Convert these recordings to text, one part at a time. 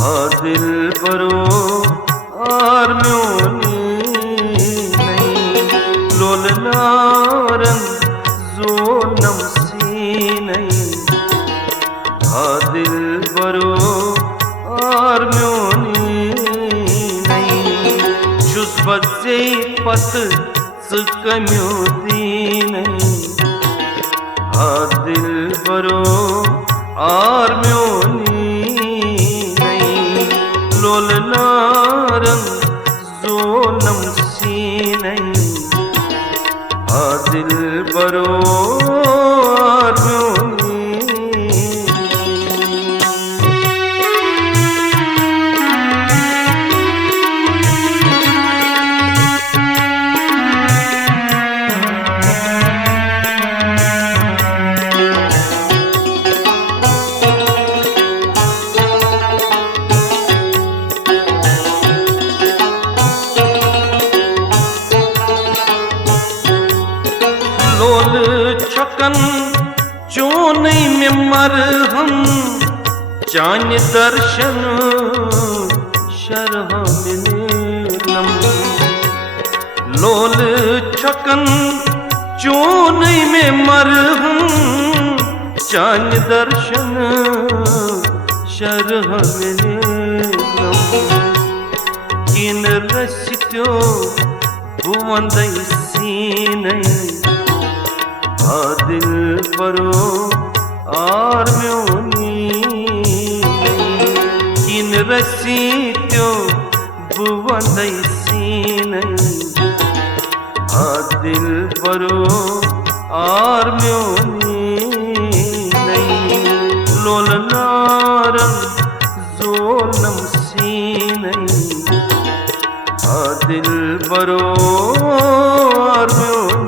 हा दिल बरो आर म्योनी नहीं लोलनारन जो नमसी नहीं हा दिल बरो आर म्योनी नहीं शुस बच्चे पत सुकम्यो दी नहीं हा दिल बरो आर म्योनी नहीं लोलनारन जो नमसी नहीं हा दिल बरो आर म्योनी लोल छकन चोनई में मरहम चान दर्शन शरह मिलेलम लोल छकन चोनई में मरहम चान दर्शन शरह मिलेलम किन रसित्यो भुवंदई सीनई हा दिल बरो आर म्योनी नहीं किन रसीत्यो भुवंदई सीनई हा दिल बरो आर म्योनी नहीं लोलनारन जो नमसी नहीं हा दिल बरो आर म्योनी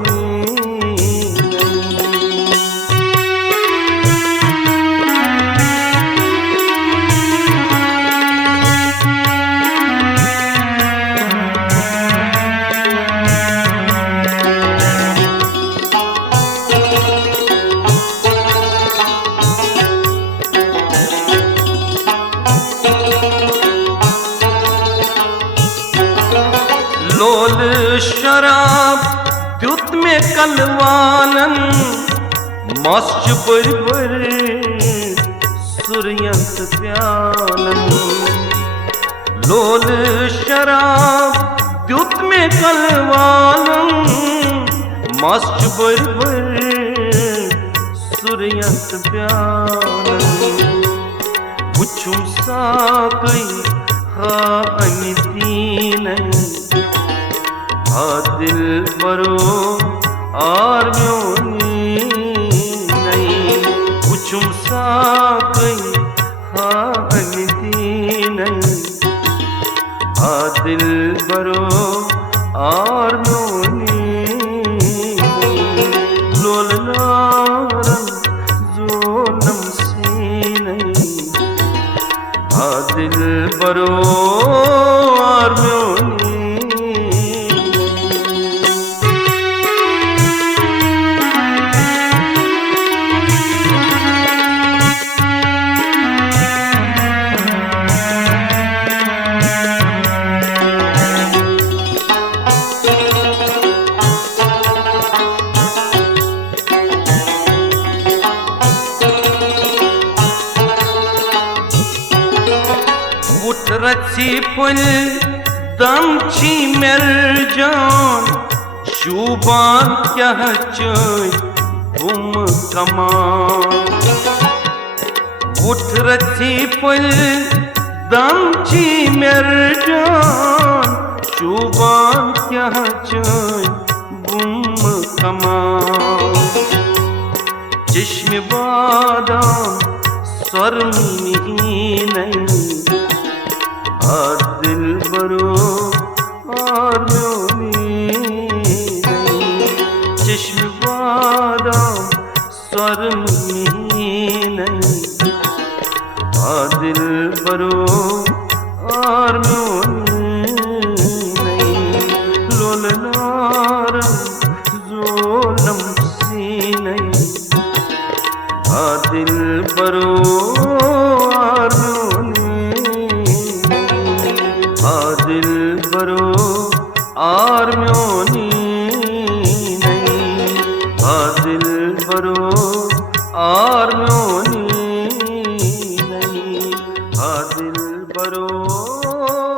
लोल शराब द्युत में कलवानन मस्त बरबर सूर्यंत प्यालन लोल शराब द्युत में कलवानन मस्त बरबर सूर्यंत प्यालन बुछुम साकई हा अनिती नहीं हा दिल बरो आर म्योनी नहीं कुछुम साकई हा अनिती नहीं हा दिल बरो आर म्योनी लोलनारन जो नमसी नहीं हा दिल बरो आर म्योनी उठ रची पुल दमची मेर जान शुबान क्या चोय बुम कमान उठ रची पुल दमची मेर जान शुबान क्या चोय बुम कमान चश्मे बादाम शर्मी नहीं हा दिल बरो आर म्योनी नहीं चश्मे बादाम शर्मी नहीं हा दिल बरो आर म्योनी नहीं लोलनारन जो नमसी नहीं हा दिल बरो आर म्योनी दिल बरो